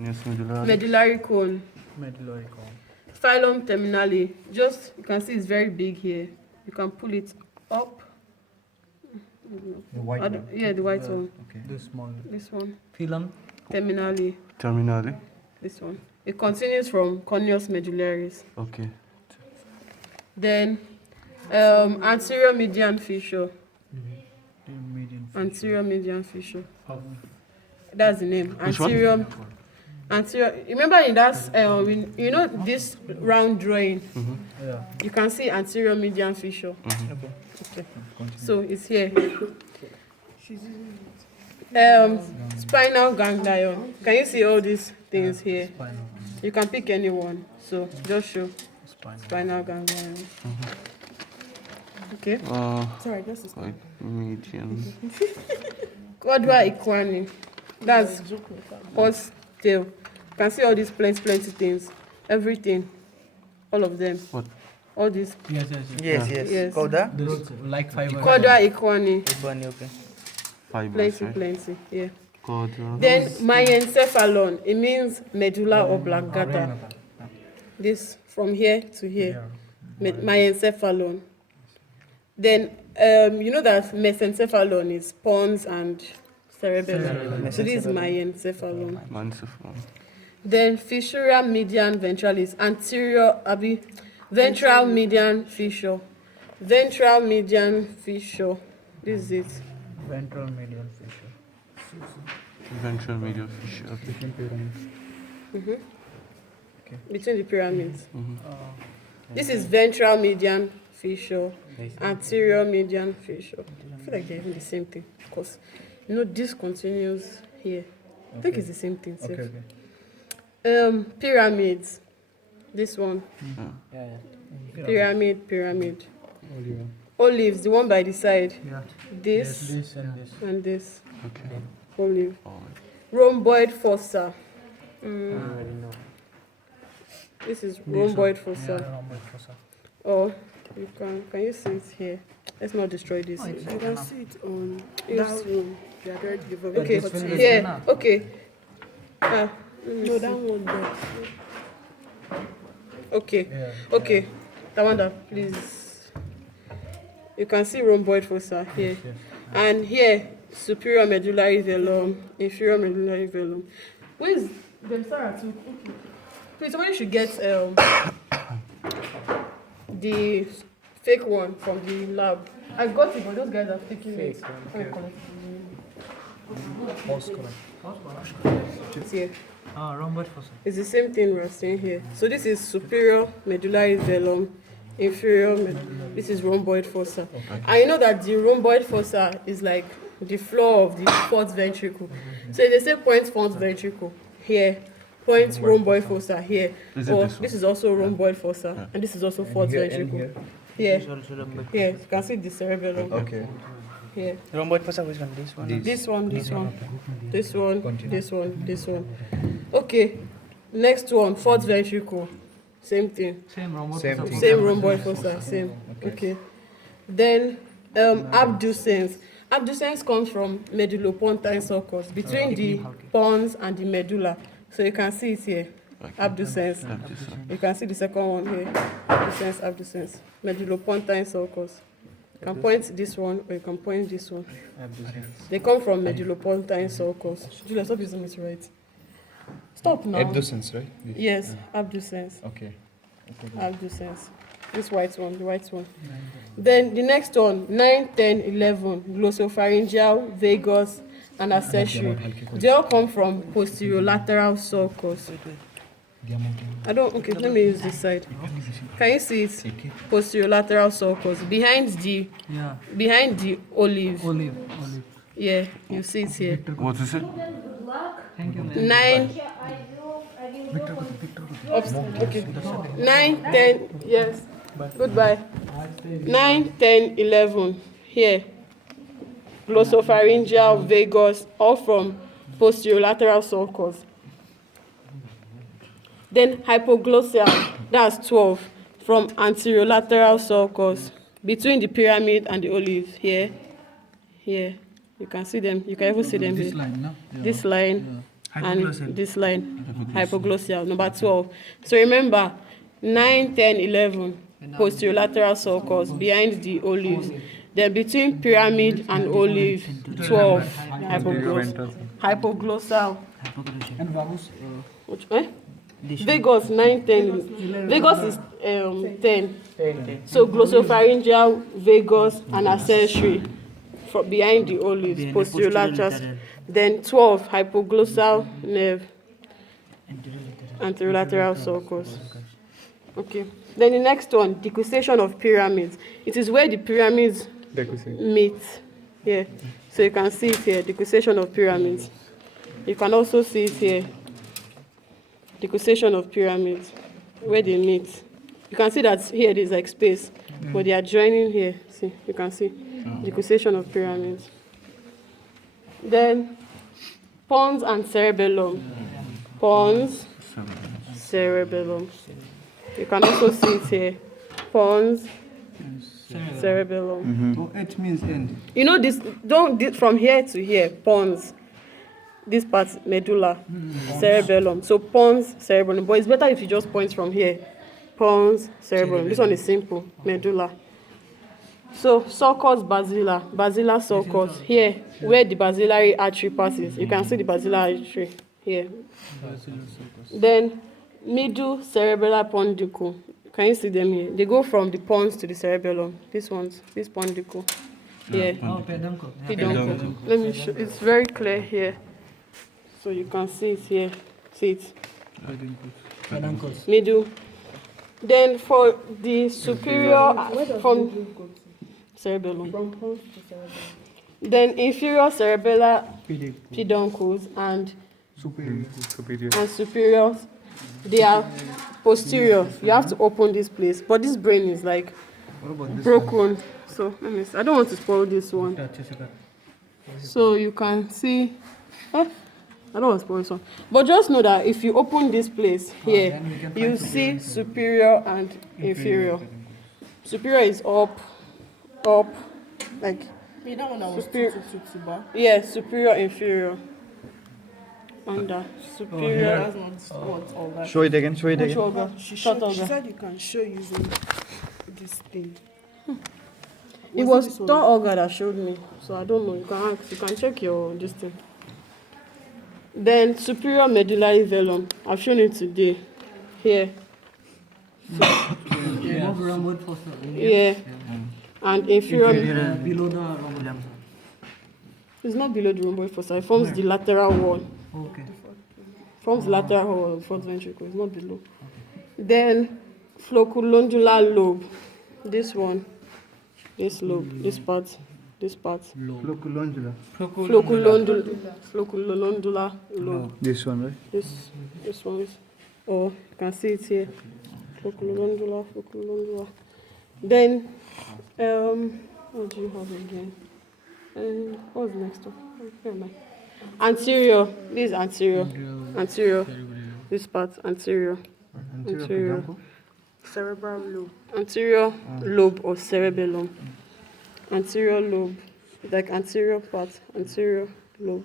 Medullary cone. Medullary cone. Phylum terminale. Just, you can see it's very big here. You can pull it up. The white one. Yeah, the white one. Okay. This small. This one. Phylum. Terminale. Terminally. This one. It continues from corneus medullaris. Okay. Then anterior median fissure. Median. Anterior median fissure. That's the name. Which Anterior. Anterior. Remember in that you know this round drawing. Yeah. You can see anterior median fissure. Okay. So it's here. Spinal ganglion. Can you see all these things here? Spinal. You can pick any one. So just show Spinal. spinal ganglion. Okay. Sorry, just a second. Like median. Quadra equine. That's horse tail. You can see all these plenty things. Everything. All of them. What? All these. Yes. Yes. Coda? This like fiber. Quadra equine. Okay. Fibers, right? Plenty. Yeah. Quadra. Then myencephalon. It means medulla oblongata. This from here to here. Myencephalon. Then you know that mesencephalon is pons and cerebellum. So this is myencephalon. Mancephalon. Then fissura median ventralis, anterior ventral median fissure. Ventral median fissure. This is it. Ventral medial fissure. Ventral medial fissure. Okay. Between the pyramids. This is ventral median fissure, anterior median fissure. I feel like they're even the same thing because you know this continues here. I think it's the same thing. Okay. Pyramids. This one. Pyramid. Olives, the one by the side. Yeah. This This and this. and this. Okay. Olive. Alright. Rhomboid fossa. I already know. This is rhomboid fossa. Yeah, rhomboid fossa. Or you can you see it here? Let's not destroy this. You can see it on Yes. that room. They are very given. Okay. this one is Yeah. enough. Okay. No, that one there. Okay. Yeah. Okay. That one that please. You can see rhomboid fossa here. Yes. And here, superior medullary velum, inferior medullary velum. Where is them Sarah too? Okay. Please, somebody should get the fake one from the lab. I got it, but those guys are taking it. Okay. Horse color. It's here. Rhomboid fossa. It's the same thing we're saying here. So this is superior medullary velum, inferior. This is rhomboid fossa. And you know that the rhomboid fossa is like the floor of the fourth ventricle. So if they say point fourth ventricle here, point rhomboid fossa here, Is it or this one? this is also rhomboid fossa, and this is also fourth ventricle. Here, here, you can see the cerebellum. Okay. Here. Rhomboid fossa, which one? This one? This one, this one. Okay, next one, fourth ventricle. Same thing. Same rhomboid Same fossa. thing. Same rhomboid fossa, same. Okay. Then abducens. Abducens comes from medullopontine sulcus between the pons and the medulla. So you can see it here. Abducens. You can see the second one here. Abducens. Medullopontine sulcus. You can point this one or you can point this one. Abducens. They come from medullopontine sulcus. Julia, stop using it right. Stop now. Abducens, right? Yes, abducens. Okay. Abducens. This white one, the white one. Then the next one, 9, 10, 11, glossopharyngeal, vagus, and accessory. They all come from posterolateral sulcus. Okay, let me use this side. Can you see it? Posterolateral sulcus. Behind the olive. Yeah, you see it here. What is it? Thank you, 9, okay. 9, 10, yes. Goodbye. 9, 10, 11. Here. Glossopharyngeal, vagus, all from posterolateral sulcus. Then hypoglossal, that's 12, from anterolateral sulcus, between the pyramid and the olive. Here. You can see them. You can even see them This here. line, no? This line. and this line, hypoglossal. Number 12. So remember, 9, 10, 11, posterolateral sulcus behind the olives. Then between pyramid and olive, 12, hypoglossal. And Babu's Which, Vegas 9, 10. Vegas is 10. So glossopharyngeal, vagus, and accessory from behind the olives, posterolateral. Then 12, hypoglossal nerve, anterolateral sulcus. Okay. Then the next one, decussation of pyramids. It is where the pyramids meet. Yeah. So you can see it here, decussation of pyramids. You can also see it here, decussation of pyramids, where they meet. You can see that here it is like space, but they are joining here. See, you can see decussation of pyramids. Then pons and cerebellum. Pons, cerebellum. You can also see it here, pons, cerebellum. Oh, H means end. You know this, from here to here, pons. This part, medulla, cerebellum. So pons, cerebellum. But it's better if you just point from here. Pons, cerebellum. This one is simple, medulla. So sulcus basilar, basilar sulcus. Here, where the basilar artery passes, you can see the basilar artery here. Then middle cerebellar pondicle. Can you see them here? They go from the pons to the cerebellum. This pondicle. Here. peduncle. Peduncle. Let me show. It's very clear here. So you can see it here. See it. Peduncles. Middle. Then for the superior from cerebellum. From pons to cerebellum. Then inferior cerebellar peduncles and superior. They are posterior. You have to open this place. But this brain is like broken. So let me see. I don't want to spoil this one. So you can see. I don't want to spoil this one. But just know that if you open this place here, you see superior and inferior. Superior is up, like Me, that one that was Superior. Tuba. yeah, superior, inferior. Under superior. That's not what all that. Show it again, show it Which again. organ? She Short showed, she organ. said you can show using this thing. It was third organ that showed me, so I don't know. You can ask. You can check your this thing. Then superior medullary velum. I've shown it today. Here. Above rhomboid fossa. Yeah. And inferior. Below the rhomboid. It's not below the rhomboid fossa. It forms the lateral wall. Okay. Forms the lateral wall of the fourth ventricle. It's not below. Then flocculondular lobe. This one. This lobe. This part. Flocculondular. Flocculondular lobe. This one, right? This one is. Oh, you can see it here. Flocculondular. Then, what do you have again? What's the next one? Where am I? Anterior. This is anterior. Anterior. This part, anterior. Anterior. Cerebral lobe. Anterior lobe or cerebellum. Anterior lobe. Like anterior part, anterior lobe.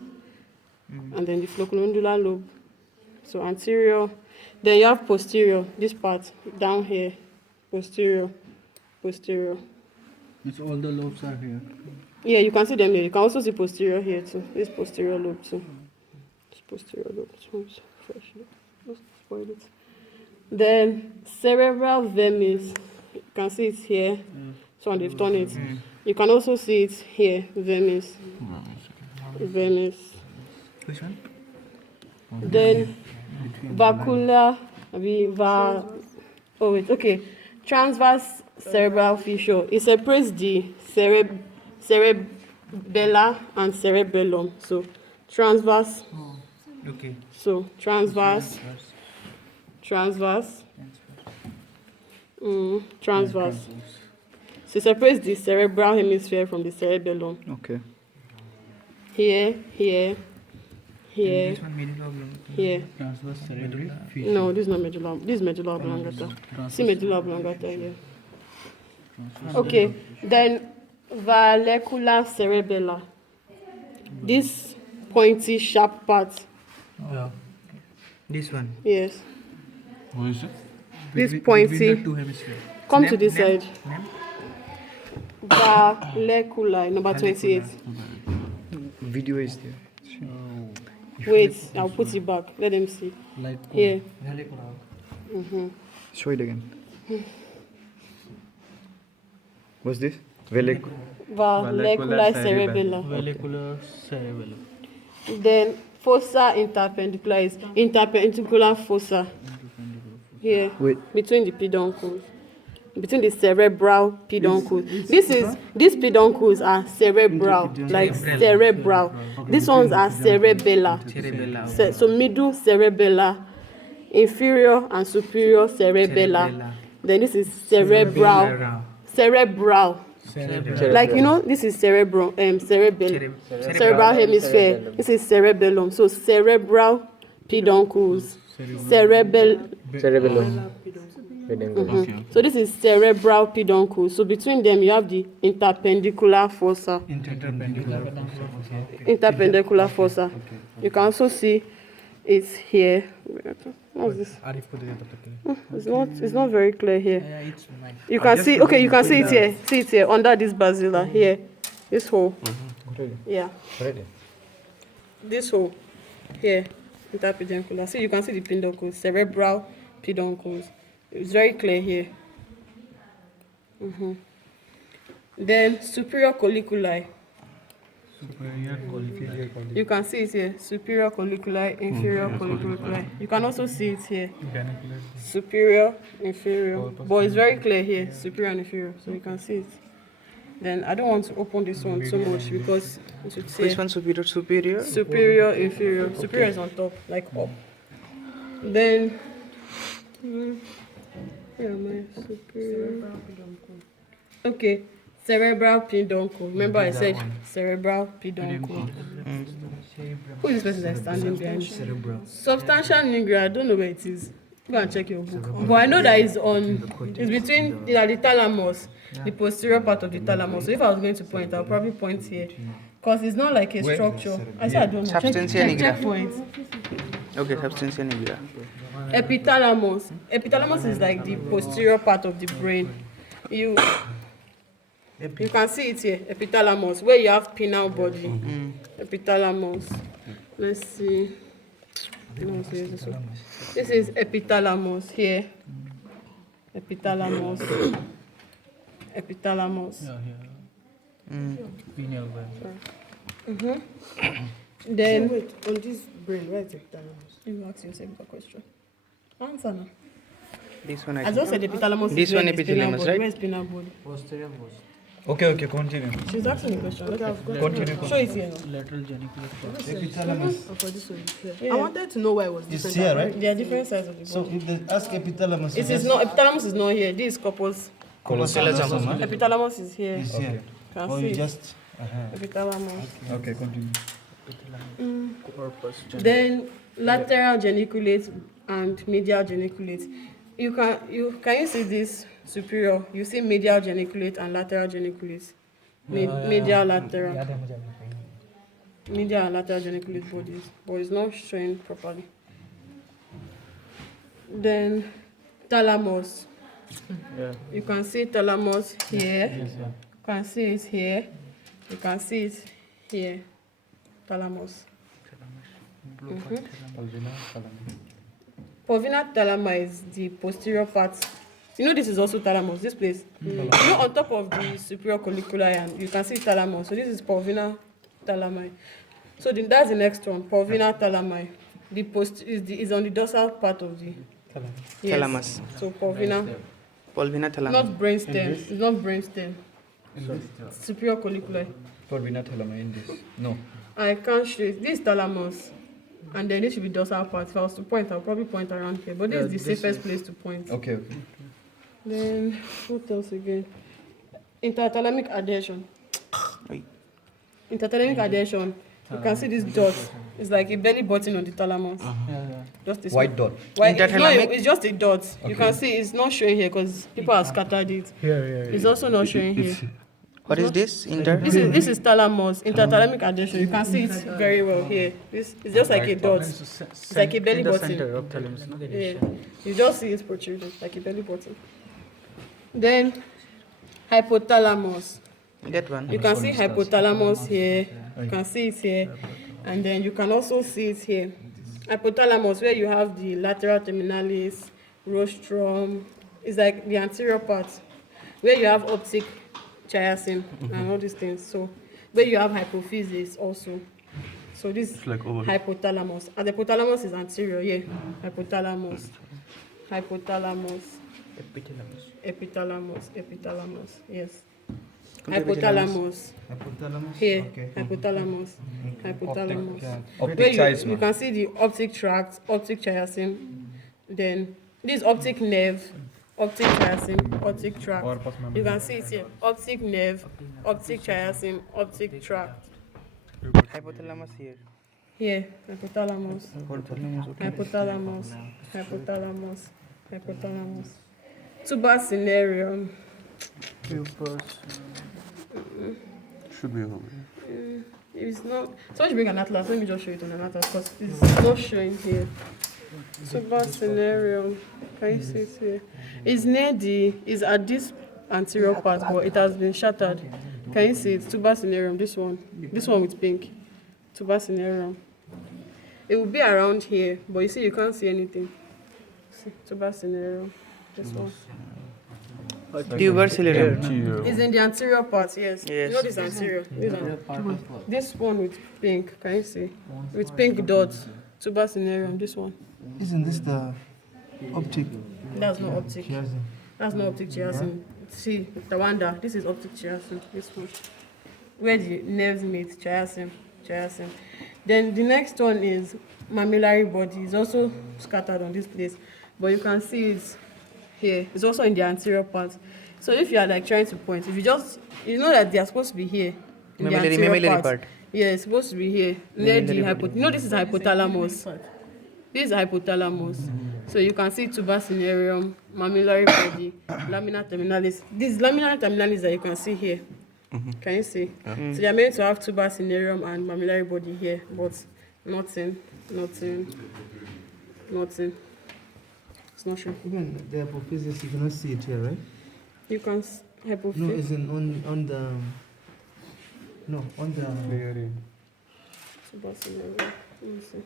And then the flocculondular lobe. So anterior. Then you have posterior. This part down here. Posterior. It's all the lobes are here. Yeah, you can see them here. You can also see posterior here too. This posterior lobe too. This posterior lobe. This one's fresh. Let's spoil it. Then cerebral vermis. You can see it here. So they've done it. You can also see it here. Vermis. Which one? Then vacuolar. Oh wait. Okay. Transverse cerebral fissure. It separates the cerebella and cerebellum. So transverse. Okay. So transverse. Transverse. So it separates the cerebral hemisphere from the cerebellum. Okay. Here. This one middle oblong. Here. Transverse cerebral No, this is not medulla. This is medulla oblongata. See medulla oblongata here. Okay. Then vallecula cerebella. This pointy, sharp part Yeah. This one. Yes. What is it? This Between pointy. the two hemispheres. Come to Name- this name- side. name? Valleculi, number 28. Video is there. Wait, I'll put it back. Let them see. Like Here. show it again. What's this? Velic. Valleculi cerebella. Vallicular cerebellum. Then fossa interpendicular is interpendicular fossa. Here, Wait. between the peduncles. Between the cerebral peduncles. These peduncles are cerebral, like cerebral. These ones are cerebellar. Cerebella. So middle cerebellar, inferior and superior cerebellar. Cerebella. Then this is cerebral. Cerebral. Cerebral. Like this is cerebral, cerebral hemisphere. This is cerebellum. So cerebral peduncles, Cerebellum. Okay. So this is cerebral peduncle. So between them you have the interpendicular fossa. Interpendicular fossa. You can also see it's here. What's this? It's not very clear here. Yeah, it's mine. You can see, okay, you can see it here. See it here under this basilar here. This hole. Yeah. This hole here. Interpeduncular. See, you can see the peduncles, cerebral peduncles. It's very clear here. Then superior colliculi. You can see it here. Superior colliculi, inferior colliculi. You can also see it here. Superior, inferior. But it's very clear here. Superior and inferior. So you can see it. Then I don't want to open this one so much because it should say Which one superior? Superior? superior, inferior. Superior is on top, like up. Then where am I? Superior. Okay, cerebral peduncle. Remember I said cerebral peduncle. Who is this person that's standing behind? Substantial nigra. I don't know where it is. Go and check your book. But I know that it's between the thalamus, the posterior part of the thalamus. So if I was going to point, I'll probably point here. Because it's not like a structure. I said I don't know. Substantia nigra. Check for it. Okay, substantia nigra. Epithalamus. Epithalamus is like the posterior part of the brain. You can see it here. Epithalamus, where you have penile body. Epithalamus. Let's see. No, this is epithalamus here. Epithalamus. Epithalamus. Then Wait, on this brain, where is the thalamus? you ask yourself a question. Answer now. This one I I think. just said epithalamus. This is where one the spinal epithalamus, body. right? Where is spinal body? Okay, continue. She's asking a question. Continue. Show it here now. Lateral genicular. Oh, for this one, here. I wanted to know why it was It's different. here, right? There are different sides of the So body. if they ask epithalamus, It is not, epithalamus is not here. This is corpus. callosum, huh? Epithalamus is here. It's here. Can Or see you it. just Epithalamus. Okay, continue. Then lateral geniculate and medial geniculate. You can see this superior? You see medial geniculate and lateral geniculate. Medial lateral. Medial and lateral geniculate bodies, but it's not showing properly. Then thalamus. You can see thalamus here. You can see it here. You can see it here. Thalamus. Pulvinar thalama is the posterior part. You know this is also thalamus, this place. You know on top of the superior colliculi and you can see thalamus. So this is pulvinar thalami. So that's the next one, pulvinar thalami. The post is on the dorsal part of the Thalamus. So pulvinar, Pulvinar thalamus. not brainstem. It's not brainstem. Superior colliculi. For vinathalama in this. No. I can't show it. This is thalamus. And then this should be dorsal part. If I was to point, I'll probably point around here. But this is the safest place to point. Okay. Then, what else again? Interthalamic adhesion. Wait. Interthalamic adhesion. You can see this dot. It's like a belly button on the thalamus. Just this White dot. Interthalamic? It's just a dot. You can see it's not showing here because people have scattered it. It's also not showing here. What is this? Inter? This is thalamus, interthalamic adhesion. You can see it very well here. This is just like a dot. It's like a belly button. Yeah. You just see it protruding like a belly button. Then hypothalamus. That one. You can see hypothalamus here. You can see it here, and then you can also see it here. Hypothalamus, where you have the lateral terminalis, rostrum, is like the anterior part, where you have optic chiasm and all these things. So where you have hypophysis also. So this It's like over here. hypothalamus. And the hypothalamus is anterior, yeah. Hypothalamus. Hypothalamus. Epithalamus. Yes. Hypothalamus. Hypothalamus. Here. Okay. Hypothalamus. Hypothalamus. Optic Where you chiasm. can see the optic tract, optic chiasm. Then this optic nerve, optic chiasm, optic tract. You can see it here. Optic nerve, optic chiasm, optic tract. Hypothalamus here. Here, hypothalamus. Hypothalamus. Tuber cinereum. Should be over here. It's not. So you bring an atlas. Let me just show it on an atlas because it's not showing here. Tuber cinereum. Can you see it here? It's near it's at this anterior part, but it has been shattered. Can you see it? Tuber cinereum. This one with pink. Tuber cinereum. It will be around here, but you see, you can't see anything. See, tuber cinereum. This one. Tuber cilium. It's in the anterior part, yes. Yes. You know this anterior. This one with pink, can you see? With pink dots. Tuber cinereum, this one. Isn't this the optic That's not optic. chiasm? That's not optic chiasm. See, Tawanda, this is optic chiasm, this one. Where the nerves meet, chiasm. Then the next one is mammillary body. It's also scattered on this place, but you can see it here. It's also in the anterior part. So if you are like trying to point, if you know that they are supposed to be here in the anterior Mammillary part. part. Yeah, it's supposed to be here near the this is hypothalamus. This is hypothalamus. So you can see tuber cinereum, mammillary body, lamina terminalis. These laminar terminalis that you can see here. Can you see? So they are meant to have tuber cinereum and mammillary body here, but nothing. It's not sure. Even the hypophysis, you cannot see it here, right? You can No, hypophysis. it's on the. No, on the. Tuber cinereum. Let me see.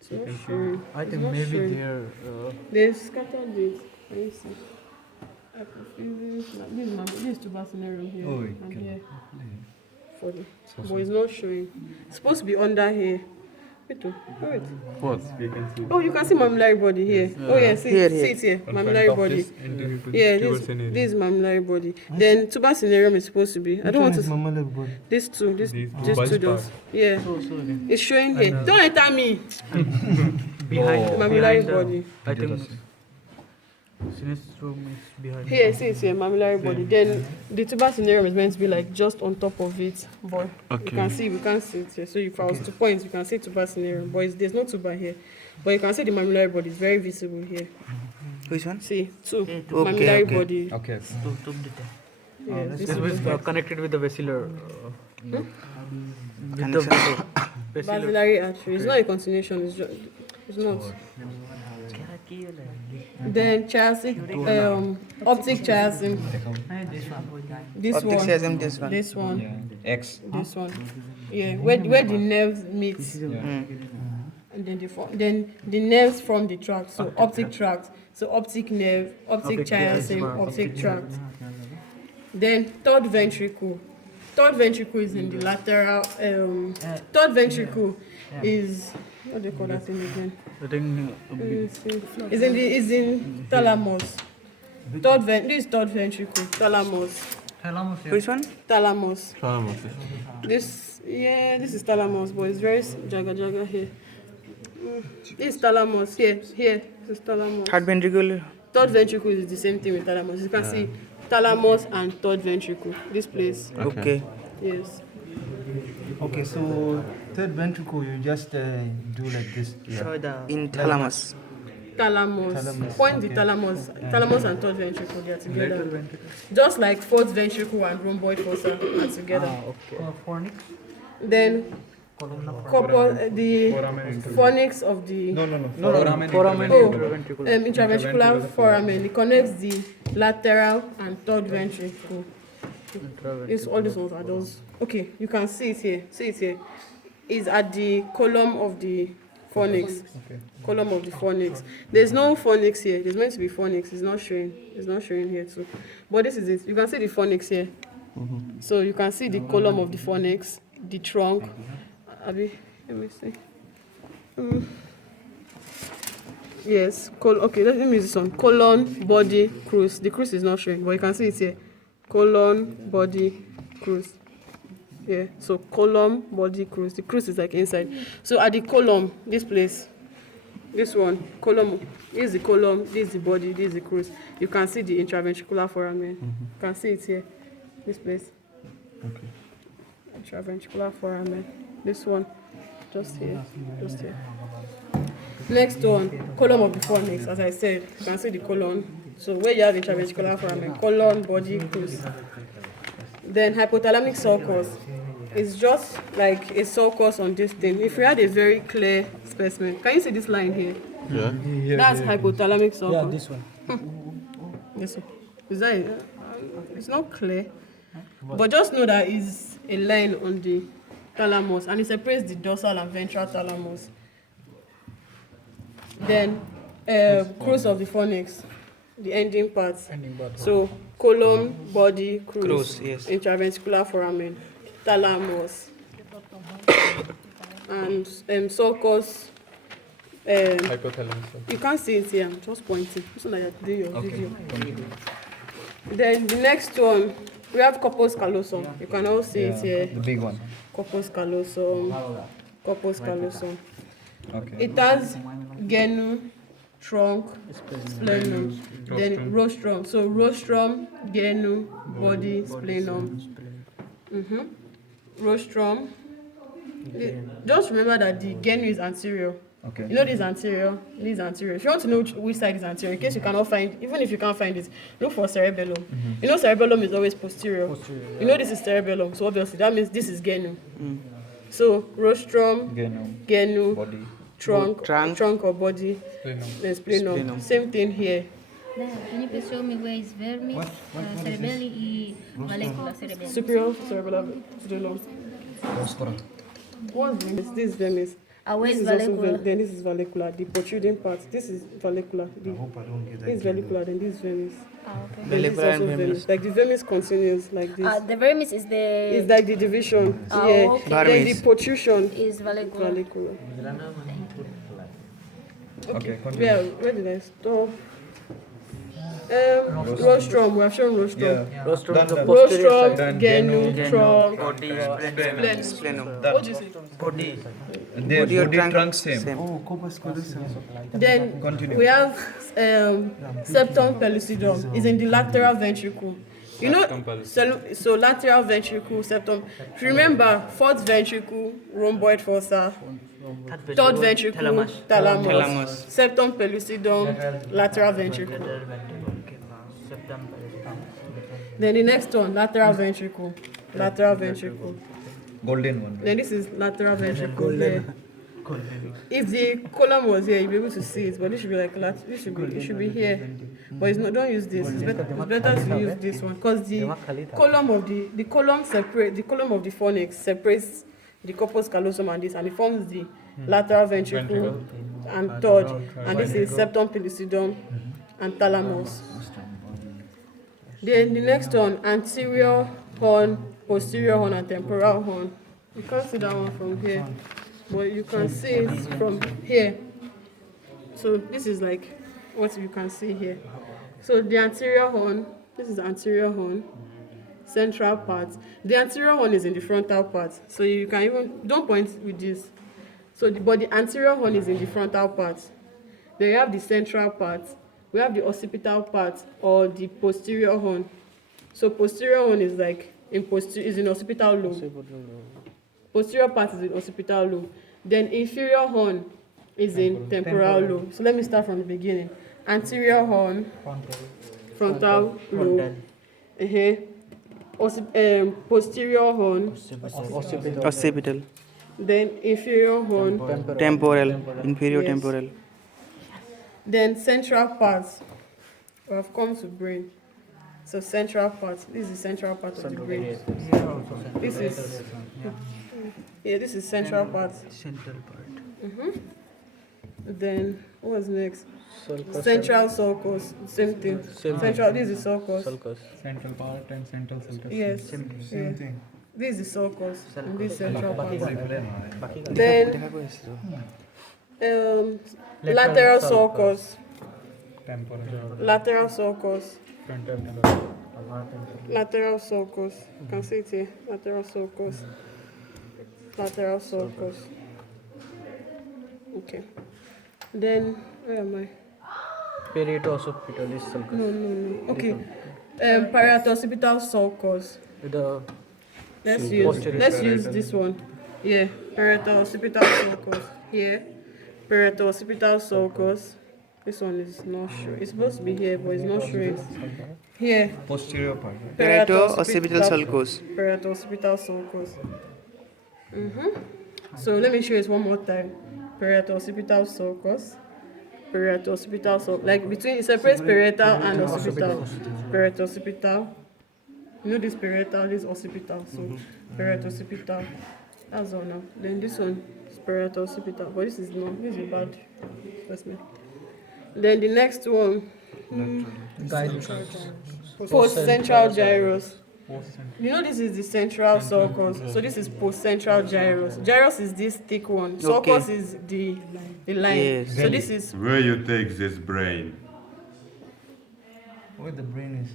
It's not showing. I It's think not maybe showing. they're. They've scattered it. Can you see? Hypophysis. This is tuber cinereum here Oh, and okay. here. For the, but it's not showing. It's supposed to be under here. Wait. What? Oh, you can see mammillary body here. Oh yeah, see Here, see here. it here. Mammillary body. Yeah, this is mammillary body. Then tuber cinereum is supposed to be. I don't want to. Mammillary body. These two These two dots. Yeah, it's showing here. Don't enter me. Behind. Mammillary body. I think. Here, see it here, mammillary body. Then the tuber cinereum is meant to be like just on top of it, but Okay. we can't see it here. So if I was to point, you can see tuber cinereum, but there's no tuber here. But you can see the mammillary body is very visible here. Which one? See, two okay. mammillary body. Okay. Yeah, this visible. Connected with the vesicular. Connection. Basilarity artery. It's not a continuation. It's not. Then chiastic, optic chiasm. This Optic one. chiasm, this one. This one. Yeah. X. This one. Yeah, where the nerves meet. And then the nerves from the tract. So optic tract. So optic nerve, optic chiasm, optic tract. Then third ventricle. Third ventricle is in the lateral. Third ventricle is what do you call that thing again? Is in thalamus. This is third ventricle. Thalamus. Which one? Thalamus. Thalamus. This is thalamus, but it's very jaga here. This is thalamus here. This is thalamus. Third ventricle. Third ventricle is the same thing with thalamus. You can see thalamus and third ventricle. This place. Okay. Yes. Okay, so third ventricle, you just do like this. In thalamus. thalamus. Point the thalamus and third ventricle, they are together. Just like fourth ventricle and rhomboid fossa are together. Fornix. Then the fornix of the intraventricular foramen, it connects the lateral and third ventricle. It's all these ones are those. Okay, you can see it here. See it here. It's at the column of the fornix. Column of the fornix. There's no fornix here. There's meant to be fornix. It's not showing. It's not showing here too. But this is it. You can see the fornix here. So you can see the column of the fornix, the trunk. Abi, let me see. Yes. Okay, let me use this one. Colon, body, crus. The crus is not showing, but you can see it here. Colon, body, crus. Yeah. So column, body, crus. The crus is like inside. So at the column, this place, this one, column. This is the column. This is the body. This is the crus. You can see the intraventricular foramen. You can see it here. This place. Okay. Intraventricular foramen. This one, just here, just here. Next one, column of the fornix. As I said, you can see the colon. So where you have intraventricular foramen, colon, body, crus. Then hypothalamic sulcus is just like a sulcus on this thing. If you had a very clear specimen, can you see this line here? Yeah. That's hypothalamic sulcus. Yeah, this one. This one. Is that it? It's not clear, but just know that is a line on the thalamus, and it separates the dorsal and ventral thalamus. Then crus of the fornix, the ending part. So colon, body, crus, Yes. intraventricular foramen, thalamus, and sulcus. You can't see it here. I'm just pointing. So that you're doing your video. Then the next one, we have corpus callosum. You can all see it here. The big one. Corpus callosum. Corpus callosum. Okay. It has genu, trunk, splenum, then rostrum. So rostrum, genu, body, splenum. Rostrum. Just remember that the genu is anterior. Okay. You know this is anterior, this is anterior. If you want to know which side is anterior, in case you cannot find, even if you can't find it, look for cerebellum. You know cerebellum is always posterior. You know this is cerebellum, so obviously that means this is genu. So rostrum, genu, Body. trunk or body, then splenum. Same thing here. Can you please show me where is vermis, cerebelli and molecular cerebelli? Superior cerebellar splenum. What's this? This is vermis. Where This is is also vallecula? then this is vallecular, the protruding part. This is vallecular. This is vallecular, then this is vermis. Okay. Then this is also vermis. Like the vermis continues like this. The vermis is the It's like the division. okay. Yeah. Then the protrusion is vallecula. vallecular. Okay. Yeah, where did I stop? Rostrum. We have shown rostrum. Yeah. Rostrum is the Done. posterior Rostrum, side. genu, trunk, Body, splenum. splenum. What do you say? Body. Body or trunk same. Oh, corpus callosum. Then Continue. we have septum pellucidum. Is in the lateral ventricle. You know, so lateral ventricle, septum. If you remember, fourth ventricle, rhomboid fossa. Third ventricle, thalamus. Septum pellucidum, lateral ventricle. Then the next one, lateral ventricle. Lateral ventricle. Golden one. Then this is lateral ventricle here. If the column was here, you'd be able to see it, but it should be like it should be here. But it's not. Don't use this. It's better to use this one because the column of the column of the fornix separates the corpus callosum and this, and it forms the lateral ventricle and third, and this is septum pellucidum and thalamus. Then the next one, anterior horn, posterior horn, and temporal horn. You can't see that one from here, but you can see it from here. So this is like what you can see here. So the anterior horn, this is the anterior horn, central part. The anterior horn is in the frontal part, so you can even, don't point with this. So but the anterior horn is in the frontal part. Then you have the central part. We have the occipital part or the posterior horn. So posterior horn is like is in occipital lobe. Posterior part is in occipital lobe. Then inferior horn is in temporal lobe. So let me start from the beginning. Anterior horn, frontal lobe. Posterior horn, Occipital. then inferior horn, Temporal. Inferior Yes. temporal. then central part. We have come to brain. So central part. This is the central part of the brain. This is this is central part. Central part. Then what's next? Central sulcus. Same thing. Central. This is sulcus. Central part and central sulcus. Yes. Same thing. This is sulcus. And this central part. देखा Then कोई इसको? lateral sulcus. Temporal. Lateral sulcus. Frontal. Lateral sulcus. You can see it here. Lateral sulcus. Lateral sulcus. Okay. Then where am I? Perioccipital sulcus. No. Okay. Parieto-occipital sulcus. The Let's use this one. Yeah. Parieto-occipital sulcus. Here. Parieto-occipital sulcus. This one is not sure. It's supposed to be here, but it's not sure. Here. Posterior part. Parieto-occipital sulcus. Parieto-occipital sulcus. So let me show it one more time. Parieto-occipital sulcus. Parieto-occipital sulcus. Like between, it separates parietal and occipital. Parieto-occipital. You know this parietal, this occipital. So parieto-occipital. That's all now. Then this one is parieto-occipital. But this is a bad specimen. Then the next one, post-central gyrus. You know this is the central sulcus, so this is post-central gyrus. Gyrus is this thick one. Sulcus is the line. Yes. So this is Where you take this brain? where the brain is.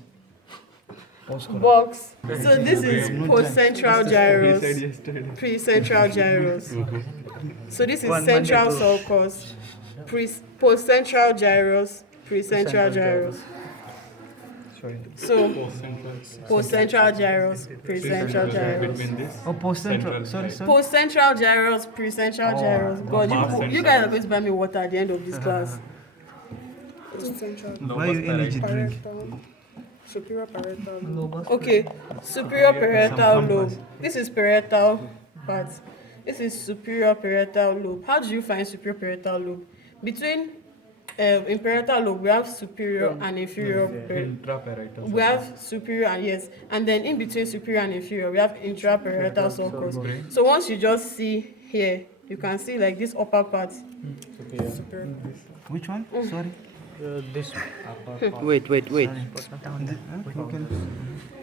box. So this is post-central gyrus, pre-central gyrus. So this is central sulcus, post-central gyrus, pre-central gyrus. So post-central gyrus, pre-central gyrus. Oh, post-central. Sorry. Post-central gyrus, pre-central gyrus. God, you guys are going to buy me water at the end of this class. Why you energy drink? Superior parietal lobe. Okay, superior parietal lobe. This is parietal part. This is superior parietal lobe. How do you find superior parietal lobe? Between in parietal lobe, we have superior and inferior. Intraparietal. We have superior and and then in between superior and inferior, we have intraparietal sulcus. So once you just see here, you can see like this upper part. Superior. Which one? Sorry. This. Wait.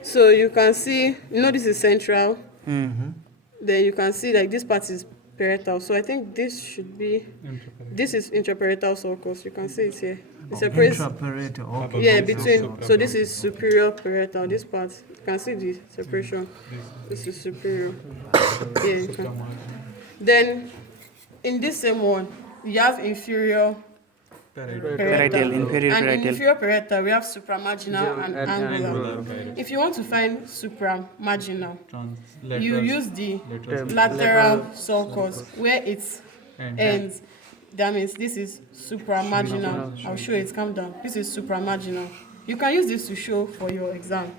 So you can see, this is central. Mm-hmm. Then you can see like this part is parietal. So I think this should be, this is intraparietal sulcus. You can see it here. It separates. Intraparietal. Okay. Yeah, between. So this is superior parietal. This part, you can see the separation. This is superior. Yeah. You can. Then in this same one, you have inferior Parietal, inferior and in parietal. inferior parietal, we have supramarginal and angular. If you want to find supramarginal, you use the lateral sulcus where it ends. That means this is supramarginal. I'll show it. Calm down. This is supramarginal. You can use this to show for your exam.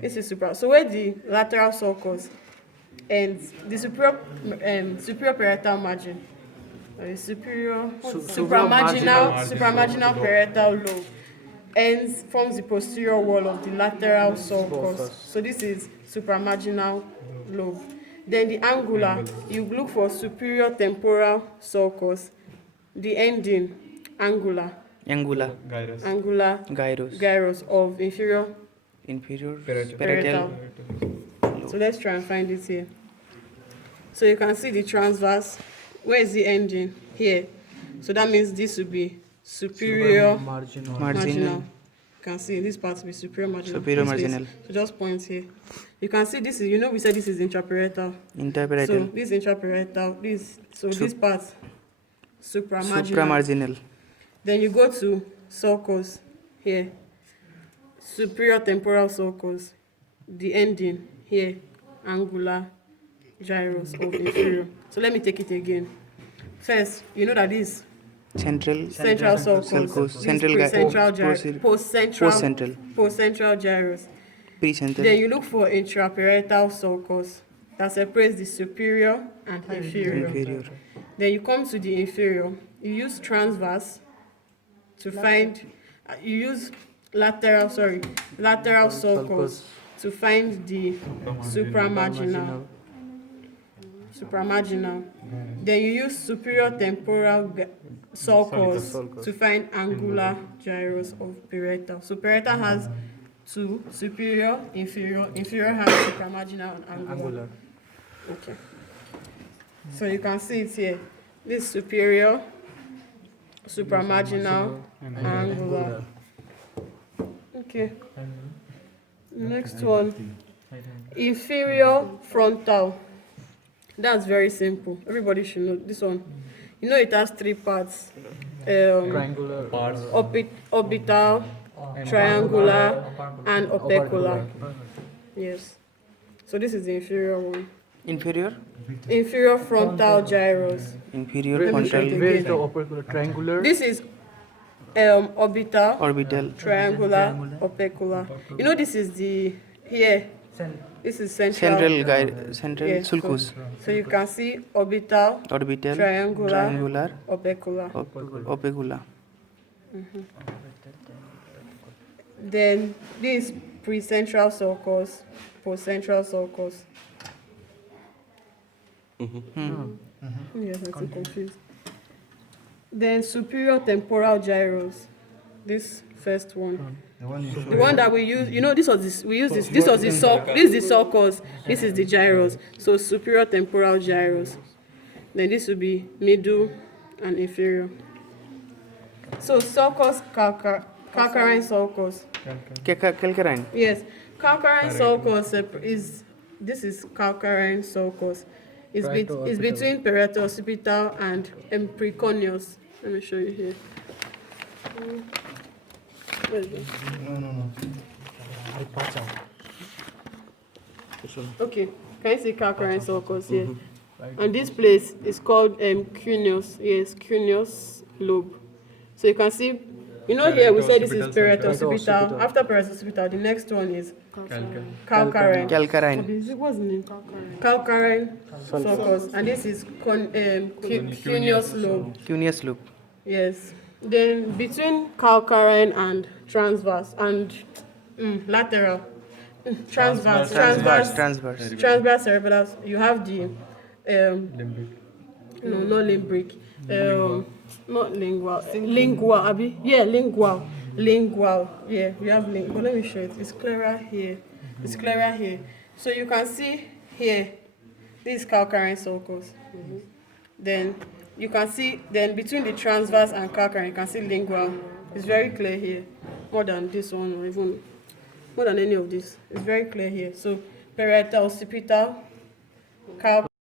This is supra. So where the lateral sulcus ends, the superior parietal margin. Supramarginal parietal lobe forms the posterior wall of the lateral sulcus. So this is supramarginal lobe. Then the angular, you look for superior temporal sulcus. The ending, angular gyrus of inferior parietal. So let's try and find it here. So you can see the transverse. Where is the ending? Here. So that means this will be superior marginal. You can see this part will be superior marginal. So just point here. You can see this is, we said this is intraparietal. So this intraparietal, this part, supramarginal. Then you go to sulcus here. Superior temporal sulcus. The ending here, angular gyrus of inferior. So let me take it again. First, you know that this Central Central sulcus. sulcus. This Central precentral post-central. post-central gyrus. Precentral. Then you look for intraparietal sulcus that separates the superior and inferior. Inferior. Then you come to the inferior. You use transverse to find. You use lateral sulcus to find the supramarginal. Then you use superior temporal sulcus to find angular gyrus of parietal. So parietal has two: superior, inferior. Inferior has supramarginal and angular. Okay. So you can see it here. This superior, supramarginal, angular. Okay. Next one. Inferior frontal. That's very simple. Everybody should know this one. You know it has three parts. Triangular parts. Orbital, triangular, and opercular. Yes. So this is the inferior one. Inferior. Inferior frontal gyrus. Inferior Let me show frontal. it Where is again. the opercular? Triangular. This is orbital, Orbital. triangular, opercular. You know this is the here. This is central. Central Yes, sulcus. So you can see orbital, Orbital. triangular, opercular. Opercular. Then this precentral sulcus, postcentral sulcus. Yes, I'm so confused. Then superior temporal gyrus. This first one. The one that we use, you know, this was this. We use this. This was the This is the sulcus. This is the gyrus. So superior temporal gyrus. Then this will be middle and inferior. So sulcus calcarine sulcus. Calcarine. Yes, calcarine sulcus is calcarine sulcus. It's between parietal occipital and precorneus. Let me show you here. Where is it? No. Okay, can you see calcarine sulcus here? And this place is called cuneus. Yes, cuneus lobe. So you can see, you know, here we said this is parietal occipital. After parietal occipital, the next one is calcarine. Calcarine. What's the name? Calcarine sulcus. And this is cuneus lobe. Cuneus lobe. Yes. Then between calcarine and transverse and lateral, transverse cerebellum, you have the Limbic. no, not limbric, not lingual, Abby. Yeah, lingual. Yeah, we have lingual. But let me show it. It's clearer here. So you can see here, this is calcarine sulcus. Then you can see, then between the transverse and calcarine, you can see lingual. It's very clear here, more than this one, or even more than any of this. It's very clear here. So parietal occipital, calcarine.